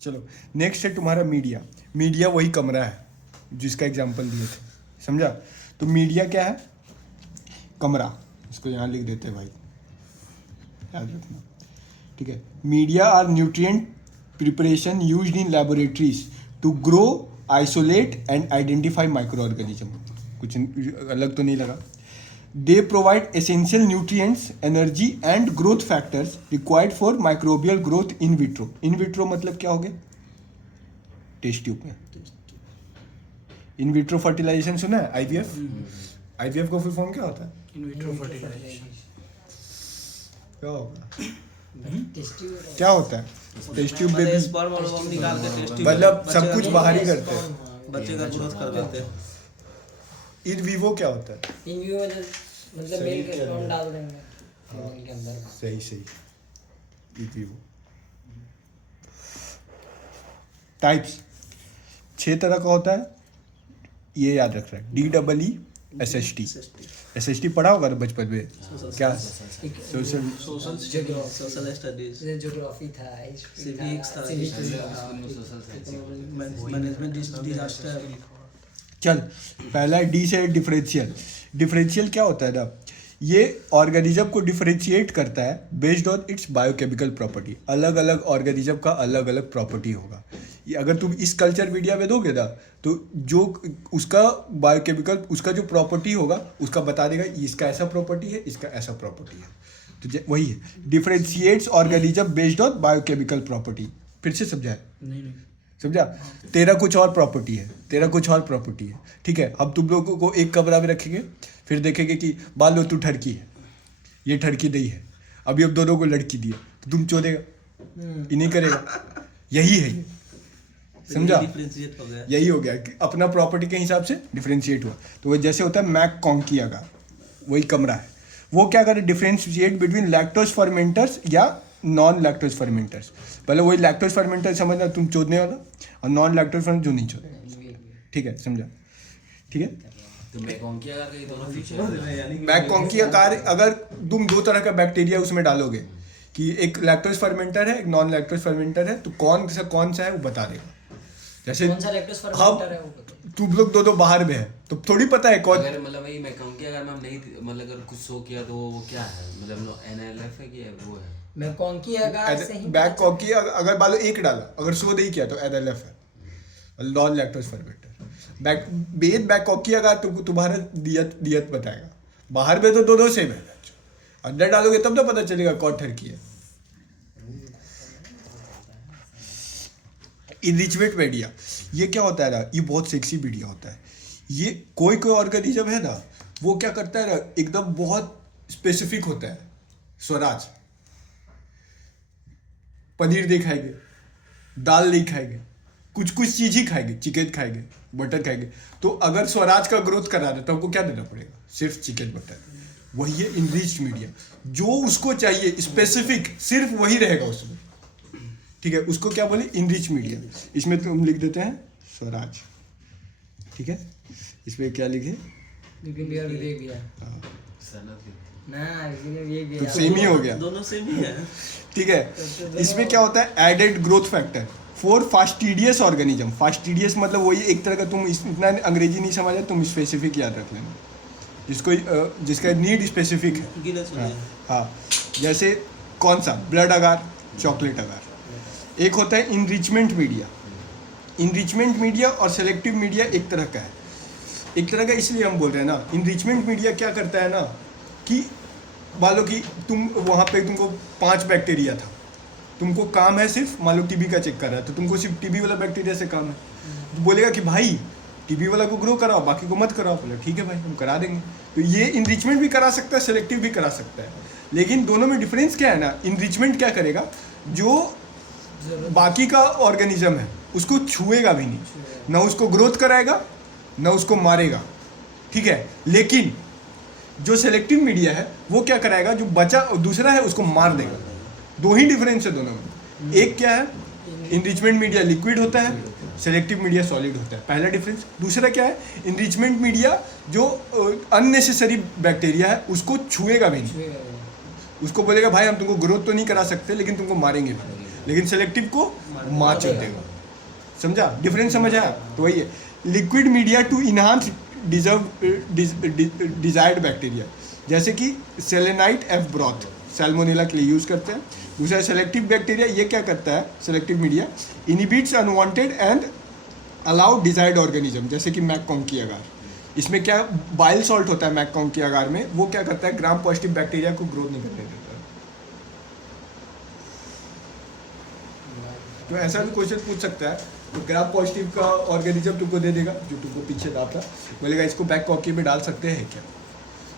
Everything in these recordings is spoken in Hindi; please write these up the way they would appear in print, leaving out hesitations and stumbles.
चलो नेक्स्ट है तुम्हारा मीडिया। मीडिया वही कमरा है जिसका एग्जांपल दिए थे, समझा? तो मीडिया क्या है? कमरा। इसको यहाँ लिख देते हैं भाई, याद रखना, ठीक है। Media are nutrient preparation used in laboratories to grow, isolate and identify micro organism. कुछ अलग तो नहीं लगा? They provide essential nutrients, energy and growth factors required for microbial growth in vitro. In vitro मतलब क्या हो गया? टेस्ट ट्यूब में। इन विट्रो फर्टिलाइजेशन सुना है? आईवीएफ। आईवीएफ का फुल फॉर्म क्या होता है? In vitro fertilization. क्या होगा? क्या होता है? टेस्ट ट्यूब में भी स्पर्म और ओवम निकाल के टेस्ट ट्यूब मतलब सब कुछ बाहर ही करते हैं। बच्चे का ग्रोथ कर देते हैं। इन वीवो क्या होता है? इन व्यू मतलब मेल के स्पर्म डाल देंगे फीमेल के अंदर। सही सही। इन वीवो टाइप्स 6 तरह का होता है, ये याद रख रहा है। DEE SST पढ़ा होगा ना बचपन में? क्या? सोशल स्टडीज, ज्योग्राफी था, हिस्ट्री सिविक्स था, मैनेजमेंट डिजास्टर। चल, पहला है डी से डिफरेंशियल। डिफरेंशियल क्या होता है ना, ये ऑर्गेनिज्म को डिफरेंशिएट करता है based on it's biochemical property. अलग अलग ऑर्गेनिज्म का अलग अलग प्रॉपर्टी होगा। ये अगर तुम इस कल्चर मीडिया में दोगे ना, तो जो उसका बायोकेमिकल, उसका जो प्रॉपर्टी होगा उसका बता देगा, इसका ऐसा प्रॉपर्टी है, इसका ऐसा प्रॉपर्टी है। तो वही है, differentiates organism based on biochemical property. फिर से समझाए? नहीं समझा? तेरा कुछ और प्रॉपर्टी है, तेरा कुछ और प्रॉपर्टी है, ठीक है। हम तुम लोगों को एक कमरा में रखेंगे, फिर देखेंगे कि मान लो तू ठरकी है, ये ठरकी नहीं है, अभी अब दोनों को लड़की दी है, तो तुम चोदेगा? ये नहीं करेगा। यही है ये, समझा? डिफरेंशिएट हो गया। यही हो गया कि अपना प्रॉपर्टी के हिसाब से डिफरेंशिएट हुआ। तो वो जैसे होता है मैककॉन्की का वही कमरा है। वो क्या करे? डिफरेंशिएट बिटवीन लैक्टोज फर्मेंटर्स या नॉन लैक्टोज फर्मेंटर्स। पहले वही लैक्टोज फर्मेंटर समझना तुम चोदने वाला, और नॉन लैक्टोज फर्मेंटर जो नहीं चोदने, ठीक है? समझा? ठीक है। तो मैककॉन्की आकार के दोनों फीचर। मैककॉन्की आकार, अगर तुम 2 तरह का बैक्टीरिया उसमें डालोगे कि एक लैक्टोज फर्मेंटर है, एक नॉन लैक्टोज फर्मेंटर है, तो कौन सा है वो बता देगा। जैसे कौन सा लैक्टोज फर्मेंटर है वो? तुम लोग दो बाहर में है तो थोड़ी पता है कौन। अगर मतलब वही मैककॉन्की अगर हम नहीं, मतलब अगर कुछ शो किया तो वो क्या है? मतलब NLF है कि वो है? मैं कॉन्की आकार से ही बैक कॉन्की अगर मान लो एक डाला, अगर शो नहीं किया तो NLF है, नॉन लैक्टोज फर्मेंटर। बैक कॉन्की अगर तुम्हारा दियत बताएगा। बाहर में तो दोनों सेम है, अंदर डालोगे तब तो पता चलेगा कौन ठरकी है। इनरिचमेंट मीडिया, ये क्या होता है ना, ये बहुत सेक्सी मीडिया होता है। ये कोई ऑर्गेनिज्म है ना, वो क्या करता है ना, एकदम बहुत स्पेसिफिक होता है। स्वराज पनीर नहीं खाएंगे, दाल नहीं खाएंगे, कुछ चीज ही खाएंगे, चिकन खाएंगे, मटन खाएंगे। तो अगर स्वराज का ग्रोथ कराना है तो हमको क्या देना पड़ेगा? सिर्फ चिकन मटन। वही है इनरिच्ड मीडिया, जो उसको चाहिए स्पेसिफिक, सिर्फ वही रहेगा उसमें, ठीक है? उसको क्या बोले? Enrich media. इसमें तो हम लिख देते हैं स्वराज, ठीक है? इसमें क्या लिखे? तो सेम ही हो गया, दोनों सेम ही है, ठीक है? इसमें क्या होता है? Added growth factor for fastidious organism. Fastidious मतलब वही एक तरह का, तुम इतना अंग्रेजी नहीं समझा, तुम स्पेसिफिक याद रख लेना, जिसका नीड स्पेसिफिक है। गिने चुने। हाँ, जैसे कौन सा? ब्लड अगार, चॉकलेट अगार। एक होता है इनरिचमेंट मीडिया। इनरिचमेंट मीडिया और सेलेक्टिव मीडिया एक तरह का है। एक तरह का इसलिए हम बोल रहे हैं ना, इनरिचमेंट मीडिया क्या करता है ना, कि मान लो कि तुम वहाँ पे तुमको 5 बैक्टीरिया था, तुमको काम है सिर्फ, मान लो टीबी का चेक कर रहा है, तो तुमको सिर्फ टीबी वाला बैक्टीरिया से काम है। तो बोलेगा कि भाई टीबी वाला को ग्रो कराओ, बाकी को मत कराओ। बोले ठीक है भाई, हम करा देंगे। तो ये इनरिचमेंट भी करा सकता है, सेलेक्टिव भी करा सकता है। लेकिन दोनों में डिफरेंस क्या है ना, इनरिचमेंट क्या करेगा, जो बाकी का ऑर्गेनिज्म है उसको छुएगा भी नहीं, ना उसको ग्रोथ कराएगा, ना उसको मारेगा, ठीक है? लेकिन जो सेलेक्टिव मीडिया है वो क्या कराएगा, जो बचा दूसरा है उसको मार देगा। 2 ही डिफरेंस है दोनों में। एक क्या है, इनरिचमेंट मीडिया लिक्विड होता है, सेलेक्टिव मीडिया सॉलिड होता है, पहला डिफरेंस। दूसरा क्या है, इनरिचमेंट मीडिया जो अननेसेसरी बैक्टीरिया है उसको छुएगा भी नहीं, उसको बोलेगा भाई हम तुमको ग्रोथ तो नहीं करा सकते लेकिन तुमको मारेंगे भी। लेकिन सेलेक्टिव को मार चल देगा। समझा डिफरेंस? समझ आया? तो वही है liquid media to enhance desired bacteria, जैसे कि सेलेनाइट एफ ब्रॉथ सैल्मोनेला के लिए यूज़ करते हैं। दूसरा सेलेक्टिव बैक्टीरिया, ये क्या करता है selective media? Inhibits unwanted and allow desired organism, जैसे कि मैककॉन्की अगार। इसमें क्या बाइल सॉल्ट होता है मैककॉन्की अगार में, वो क्या करता है ग्राम पॉजिटिव बैक्टीरिया को ग्रोथ नहीं करने देता। तो ऐसा भी क्वेश्चन पूछ सकता है, तो ग्राम पॉजिटिव का ऑर्गेनिज्म तुमको दे देगा जो तुमको पीछे था, बोलेगा इसको बैककॉन्की में डाल सकते हैं क्या?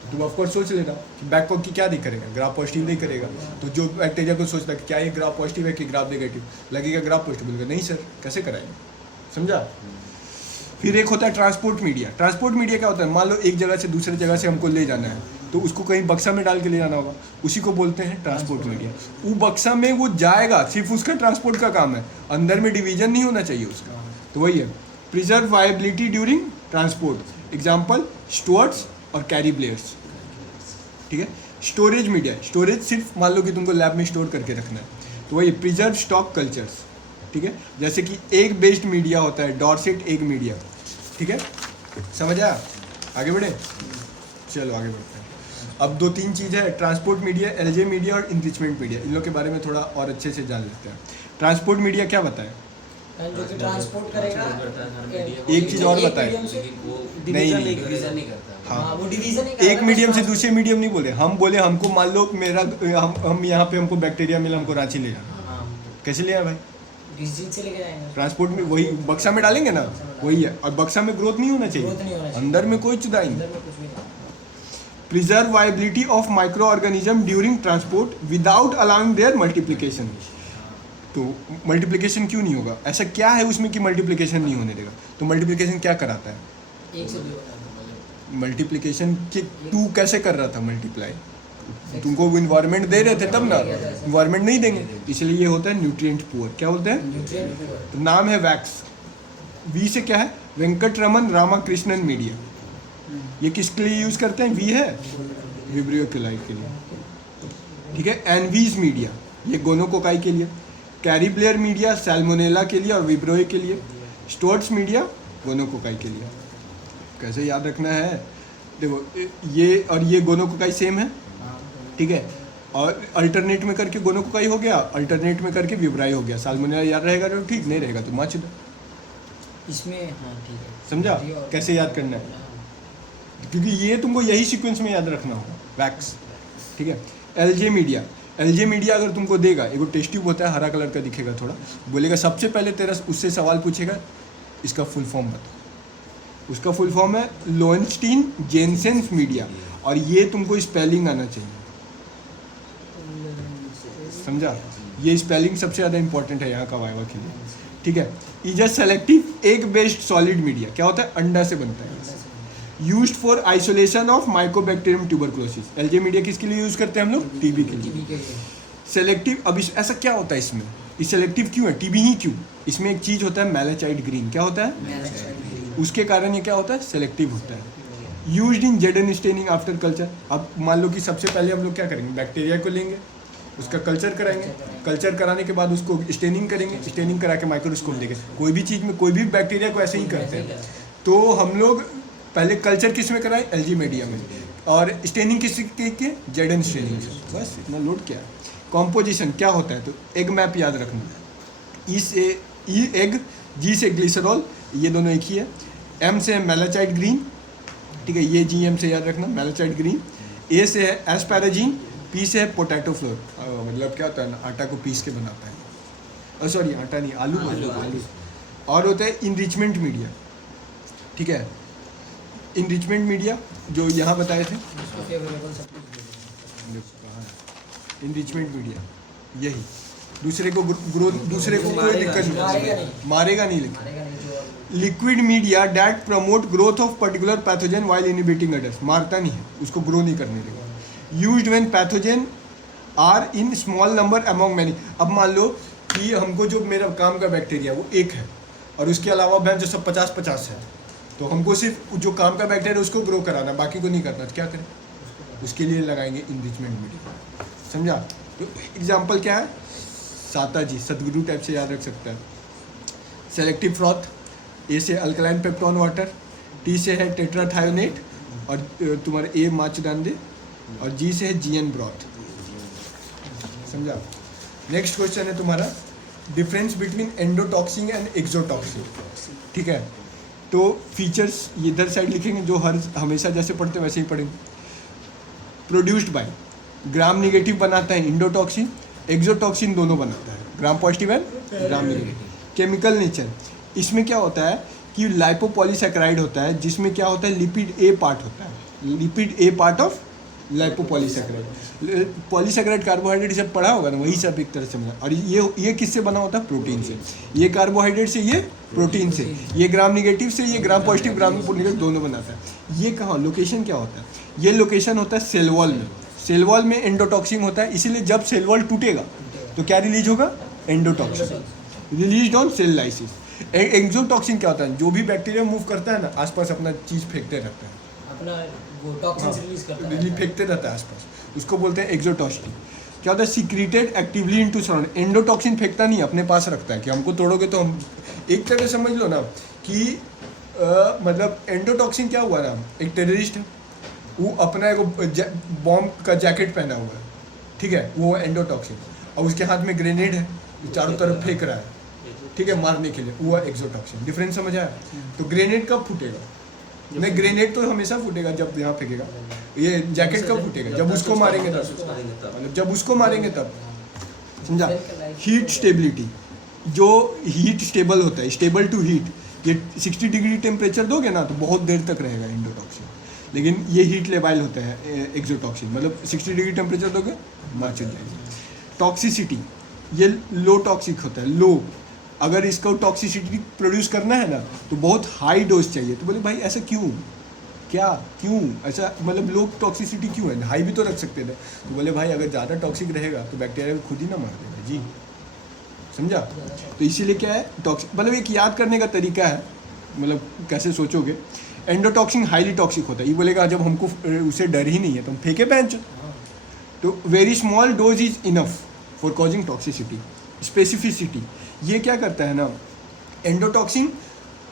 तो तुम ऑफकोर्स सोच लेना कि बैककॉन्की क्या नहीं करेगा, ग्राम पॉजिटिव नहीं करेगा। तो जो बैक्टीरिया को सोचता है कि क्या ये ग्राम पॉजिटिव है कि ग्राम नेगेटिव, लगेगा ग्राम पॉजिटिव, बोलेगा नहीं सर कैसे कराएंगे। समझा? फिर एक होता है ट्रांसपोर्ट मीडिया। ट्रांसपोर्ट मीडिया क्या होता है? मान लो एक जगह से दूसरे जगह से हमको ले जाना है, तो उसको कहीं बक्सा में डाल के ले जाना होगा, उसी को बोलते हैं ट्रांसपोर्ट मीडिया। वो बक्सा में वो जाएगा, सिर्फ उसका ट्रांसपोर्ट का काम है, अंदर में डिवीजन नहीं होना चाहिए उसका। तो वही है preserve viability during transport, example Stuarts और कैरी ब्लेयर्स। ठीक है। स्टोरेज मीडिया, स्टोरेज सिर्फ मान लो कि तुमको लैब में स्टोर करके रखना है, तो वही प्रिजर्व स्टॉक कल्चर्स। ठीक है, जैसे कि एग बेस्ड मीडिया होता है, डॉर्सेट एग मीडिया। ठीक है, समझ आया? आगे बढ़े, चलो आगे बढ़ते हैं। अब दो तीन चीज़ है, ट्रांसपोर्ट मीडिया, एलजे मीडिया और इंरिचमेंट मीडिया। इन लोग के बारे में थोड़ा और अच्छे से जान लेते हैं। ट्रांसपोर्ट मीडिया क्या बताएं? जो कि ट्रांसपोर्ट करेगा। एक चीज़ और बताएं। नहीं डिवीजन नहीं करता। हाँ, वो डिवीजन एक मीडियम से दूसरे मीडियम नहीं बोले, हम बोले हमको मान लो मेरा हम यहाँ पे हमको बैक्टीरिया मिला, हमको रांची ले जाना, कैसे ले आए भाई? डिजीज से लेके जाएंगे ट्रांसपोर्ट में वही बक्सा में डालेंगे ना, वही है। और बक्सा में ग्रोथ नहीं होना ग्रोथ नहीं होना चाहिए, चाहिए। अंदर में कोई चुदाई नहीं। अंदर में कुछ भी नहीं। Preserve viability of micro organism during transport without allowing their multiplication. तो मल्टीप्लिकेशन क्यों नहीं होगा? ऐसा क्या है उसमें कि मल्टीप्लिकेशन नहीं होने देगा? तो मल्टीप्लिकेशन क्या कराता है? एक से दो मल्टीप्लिकेशन के टू कैसे कर रहा था मल्टीप्लाई? तुमको इन्वायरमेंट दे रहे थे तब ना, इन्वायरमेंट नहीं देंगे, इसलिए ये होता है न्यूट्रिएंट पुअर। क्या बोलते हैं? न्यूट्रिएंट। तो नाम है वैक्स। वी से क्या है? वेंकटरमन रामाकृष्णन मीडिया। ये किसके लिए यूज़ करते हैं? वी है विब्रियो क्लाई के लिए। ठीक है। एनवीज मीडिया, ये गोनोकोकाई के लिए। कैरी ब्लेयर मीडिया सैल्मोनेला के लिए और विब्रियो के लिए। स्टुअर्ट्स मीडिया गोनोकोकाई के लिए। कैसे याद रखना है? देखो ये और ये गोनोकोकाई सेम है, ठीक है, और अल्टरनेट में करके गोनोकोकाई हो गया, अल्टरनेट में करके विब्राई हो गया। साल्मोनेला याद रहेगा तो ठीक, नहीं रहेगा तो माच दो। इसमें हाँ ठीक है, समझा कैसे याद करना है? क्योंकि ये तुमको यही सीक्वेंस में याद रखना होगा, वैक्स। ठीक है। एलजे मीडिया, एलजे मीडिया अगर तुमको देगा, एगो टेस्ट ट्यूब होता है, हरा कलर का दिखेगा थोड़ा, बोलेगा सबसे पहले तेरा उससे सवाल पूछेगा इसका फुल फॉर्म बता। उसका फुल फॉर्म है लोएनस्टीन जेनसेंस मीडिया, और ये तुमको स्पेलिंग आना चाहिए। समझा? ये स्पेलिंग सबसे ज़्यादा इंपॉर्टेंट है यहाँ का वाइवा के लिए। ठीक है। Is a selective egg based solid media. क्या होता है? अंडा से बनता है। Used for isolation of Mycobacterium tuberculosis. LJ media किसके लिए यूज़ करते हैं हम लोग? टीबी के लिए। सेलेक्टिव, अब ऐसा क्या होता है इसमें? ये सेलेक्टिव क्यों है? टीबी ही क्यों? इसमें एक चीज़ होता है मैलाचाइड ग्रीन। क्या होता है? उसके कारण ये क्या होता है? सेलेक्टिव होता है। यूज्ड इन जेडन स्टेनिंग आफ्टर कल्चर। अब मान लो कि सबसे पहले हम लोग क्या करेंगे? बैक्टीरिया को लेंगे, उसका कल्चर कराएंगे, कल्चर कराने के बाद उसको स्टेनिंग करेंगे, स्टेनिंग करा के माइक्रोस्कोप लेंगे। कोई भी चीज़ में कोई भी बैक्टीरिया को ऐसे ही करते हैं। तो हम लोग पहले कल्चर किस में कराए? एलजी मीडिया में, और स्टेनिंग किस के? जेडन स्टेनिंग से। बस इतना लोड क्या है। कॉम्पोजिशन क्या होता है? तो एग मैप याद रखना। ई से ई एग, जी से ग्लिसरॉल, ये दोनों एक ही है। एम से है मैलाचाइड ग्रीन, ठीक है, ये जी एम से याद रखना, मैलाचाइड ग्रीन। ए से है एस्पैराजीन, पी से है पोटैटो फ्लोर, मतलब क्या होता है ना, आटा को पीस के बनाता है, सॉरी आटा नहीं, आलू। और होता है इनरिचमेंट मीडिया। ठीक है। इनरिचमेंट मीडिया जो यहाँ बताए थे, इनरिचमेंट मीडिया यही दूसरे को ग्रोथ, दूसरे को कोई दिक्कत नहीं, मारेगा नहीं। लेकिन liquid media that promote growth of particular pathogen while inhibiting others, मारता नहीं है, उसको ग्रो नहीं करने देगा। Used when pathogen are in small number among many. अब मान लो कि हमको जो मेरा काम का बैक्टीरिया वो एक है, और उसके अलावा बैंक जो सब 50-50 है, तो हमको सिर्फ जो काम का बैक्टीरिया उसको ग्रो कराना, बाकी को नहीं करना। तो क्या करें? उसके लिए लगाएंगे इनरिचमेंट मीडिया। समझा? तो एग्जाम्पल क्या है? साता जी, सदगुरु टाइप से याद रख सकता है। सेलेक्टिव फ्रॉथ, ए से अल्कलाइन पेप्टोन वाटर, टी से है टेट्राथायोनेट और तुम्हारा ए माचुदांडे और जी से है जीएन ब्रॉथ। समझा? नेक्स्ट क्वेश्चन है तुम्हारा difference between endotoxin and exotoxin. ठीक है, तो फीचर्स इधर साइड लिखेंगे जो हमेशा जैसे पढ़ते हैं वैसे ही पढ़ेंगे। प्रोड्यूस्ड बाय, ग्राम निगेटिव बनाता है इंडोटॉक्सिन, एक्सोटॉक्सिन दोनों बनाता है, gram positive and gram negative. Chemical nature, इसमें क्या होता है कि लाइपोपॉलीसैकेराइड होता है जिसमें क्या होता है लिपिड ए पार्ट होता है, lipid A part of lipopolysaccharide. Polysaccharide carbohydrate सब पढ़ा होगा ना, वही सब एक तरह से बना। और ये किससे बना होता है? प्रोटीन से। ये कार्बोहाइड्रेट से, ये प्रोटीन से, ये ग्राम निगेटिव से, ये ग्राम पॉजिटिव ग्राम निगेटिव दोनों बनाता है। ये कहाँ लोकेशन क्या होता है? ये लोकेशन होता है सेल वॉल में। सेल वॉल में एंडोटॉक्सिन होता है, इसीलिए जब सेल वॉल टूटेगा तो क्या रिलीज होगा? Endotoxin release on sale lysis. Exotoxin क्या होता है? जो भी बैक्टीरिया मूव करता है ना आसपास अपना चीज फेंकते रहता है, अपना वो टॉक्सिन रिलीज करता है, रिलीज फेंकते रहता है आसपास, उसको बोलते हैं एक्सोटॉक्सिन। क्या होता है? Secreted actively into surround. Endotoxin फेंकता नहीं, अपने पास रखता है कि हमको तोड़ोगे तो हम, एक तरह समझ लो ना कि मतलब एंडोटॉक्सिन क्या हुआ ना, एक टेररिस्ट है, वो अपना एक बॉम्ब का जैकेट पहना हुआ है, ठीक है, वो एंडोटॉक्सिन, और उसके हाथ में ग्रेनेड है, वो चारों तरफ फेंक रहा है, ठीक है, मारने के लिए, वो है एक्सोटॉक्सिन। डिफरेंस समझ आया? तो ग्रेनेड कब फूटेगा? नहीं, ग्रेनेड तो हमेशा फूटेगा जब यहाँ फेंकेगा। ये जैकेट कब फूटेगा? जब उसको मारेंगे तब, मतलब जब उसको मारेंगे तब। समझा? हीट स्टेबिलिटी, जो हीट स्टेबल होता है, स्टेबल टू हीट, ये 60 डिग्री टेम्परेचर दोगे ना तो बहुत देर तक रहेगा एंडोटॉक्सिन, लेकिन ये हीट लेवाइल होता है एक्सोटॉक्सिन, मतलब 60 डिग्री टेम्परेचर दोगे मार चल जाएगी। टॉक्सिसिटी, ये लो टॉक्सिक होता है, लो। अगर इसको टॉक्सिसिटी प्रोड्यूस करना है ना तो बहुत हाई डोज चाहिए। तो बोले भाई ऐसा क्यों, क्या क्यों ऐसा, मतलब लो टॉक्सिसिटी क्यों है? हाई भी तो रख सकते थे। तो बोले भाई अगर ज़्यादा टॉक्सिक रहेगा तो बैक्टीरिया को खुद ही ना मार देगा जी। समझा? तो इसीलिए क्या है टॉक्सिक, मतलब एक याद करने का तरीका है, मतलब कैसे सोचोगे। एंडोटॉक्सिन हाईली टॉक्सिक होता है, ये बोलेगा जब हमको उसे डर ही नहीं है तो हम फेंके बेंच। तो very small dose is enough for causing toxicity. Specificity, ये क्या करता है ना, एंडोटॉक्सिन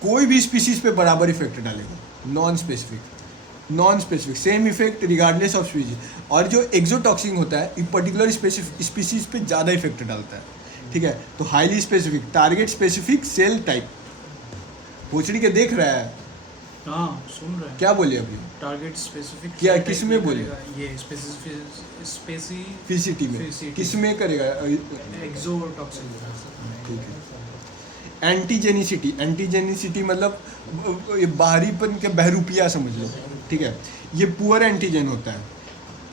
कोई भी स्पीसीज पे बराबर इफेक्ट डालेगा, non specific same effect regardless of species. और जो एक्सोटॉक्सिन होता है एक पर्टिकुलर स्पीसीज पे ज़्यादा इफेक्ट डालता है, ठीक है। तो highly specific, target specific, cell type. पोचड़ी के देख रहा है, हाँ सुन रहे हैं। क्या बोले अभी? टारगेट स्पेसिफिक क्या किस में बोले? ये स्पेसिफिसिटी फिसिटी में किस में करेगा? एक्सोटॉक्सिन। ठीक है। एंटीजेनिसिटी, एंटीजेनिसिटी मतलब ये बाहरीपन के बहरूपिया समझ लो, ठीक है। ये पुअर एंटीजन होता है।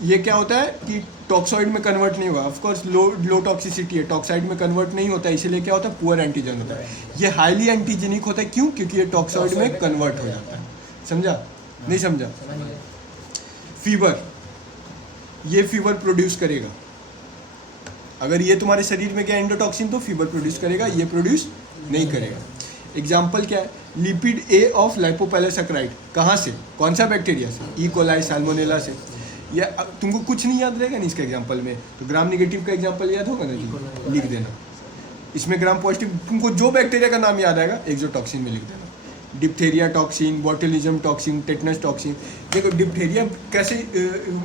ये क्या होता है कि टॉक्सॉइड में कन्वर्ट नहीं हुआ, ऑफकोर्स लो टॉक्सिसिटी है, टॉक्साइड में कन्वर्ट नहीं होता है, इसीलिए क्या होता है पुअर एंटीजन होता है। ये हाईली एंटीजेनिक होता है, क्यों? क्योंकि ये टॉक्सॉइड में कन्वर्ट हो जाता है। समझा? नहीं समझा? फीवर, ये फीवर प्रोड्यूस करेगा। अगर ये तुम्हारे शरीर में क्या एंडोटॉक्सिन तो फीवर प्रोड्यूस करेगा, ये प्रोड्यूस नहीं करेगा। एग्जाम्पल क्या है? लिपिड ए ऑफ लाइपोपॉलीसैकेराइड, कहाँ से, कौन सा बैक्टीरिया से? ई कोलाई, साल्मोनेला से। या तुमको कुछ नहीं याद रहेगा नहीं इसका एग्जाम्पल में, तो ग्राम निगेटिव का एग्जाम्पल याद होगा ना जी, लिख देना। इसमें ग्राम पॉजिटिव, तुमको जो बैक्टीरिया का नाम याद आएगा एक्सोटॉक्सिन में लिख देना। Diphtheria toxin, botulism toxin, tetanus toxin. देखो डिप्थेरिया कैसे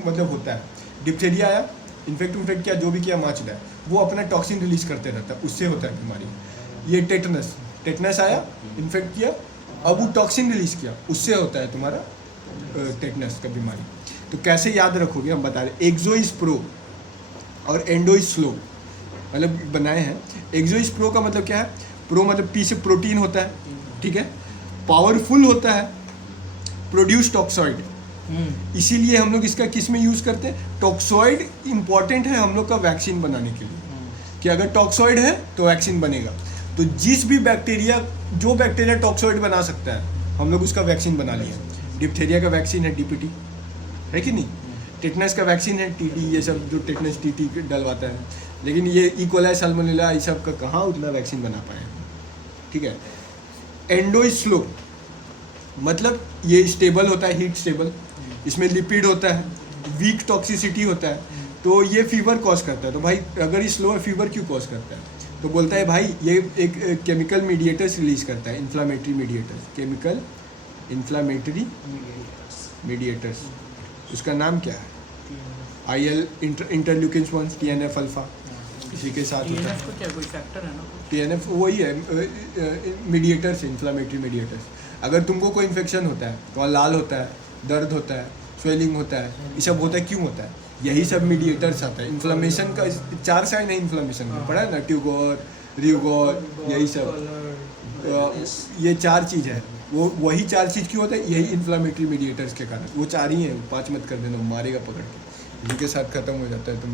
मतलब होता है, डिप्थेरिया आया, इन्फेक्ट किया, जो भी किया माचदा है, वो अपना टॉक्सिन रिलीज करते रहता है, उससे होता है बीमारी। ये टेटनस आया, इन्फेक्ट किया, अब वो टॉक्सिन रिलीज किया, उससे होता है तुम्हारा टेटनस का बीमारी। तो कैसे याद रखोगे हम बता रहे। एक्सो इज प्रो और एंडो इज स्लो, मतलब बनाए हैं। एक्सो इज प्रो का मतलब क्या है? प्रो मतलब पी से प्रोटीन होता है, ठीक है, पावरफुल होता है, प्रोड्यूस टॉक्सॉइड। इसीलिए हम लोग इसका किस में यूज़ करते हैं? टॉक्सॉइड इंपॉर्टेंट है हम लोग का वैक्सीन बनाने के लिए, कि अगर टॉक्सॉइड है तो वैक्सीन बनेगा। तो जिस भी बैक्टीरिया, जो बैक्टीरिया टॉक्सॉइड बना सकता है, हम लोग उसका वैक्सीन बना लिया। डिप्थेरिया का वैक्सीन है डीपीटी, है कि नहीं? टेटनस का वैक्सीन है टीटी, ये सब जो टेटनस टीटी डलवाता है। लेकिन ये ई कोलाई, साल्मोनेला, ये सब का कहाँ उतना वैक्सीन बना पाए, ठीक है। एंडो इज स्लो, मतलब ये स्टेबल होता है, हीट स्टेबल, इसमें लिपिड होता है, वीक टॉक्सिसिटी होता है। तो ये फीवर कॉज करता है। तो भाई अगर ये स्लो है, फीवर क्यों कॉज करता है? तो बोलता है भाई ये एक केमिकल मीडिएटर्स रिलीज करता है, inflammatory mediators, chemical inflammatory mediators. उसका नाम क्या है? IL इंटरल्यूकिन 1, TNF अल्फा, इसी के साथ होता TNF है। का क्या कोई फैक्टर है ना? TNF वही है, मीडिएटर्स, इन्फ्लामेटरी मीडिएटर्स। अगर तुमको कोई इन्फेक्शन होता है तो वहाँ लाल होता है, दर्द होता है, स्वेलिंग होता है, ये सब होता है, क्यों होता है? यही सब मीडिएटर्स आता है। इन्फ्लामेशन का 4 साइन है इन्फ्लामेशन का, पढ़ा है ना, ट्यूगोर, रियूगोर, यही सब। ये 4 चीज़ है, वो वही 4 चीज़ क्यों होता है? यही इन्फ्लामेटरी मीडिएटर्स के कारण। वो 4 ही हैं, 5 मत कर देना, मारेगा पकड़ के। इनके साथ खत्म हो जाता है तुम।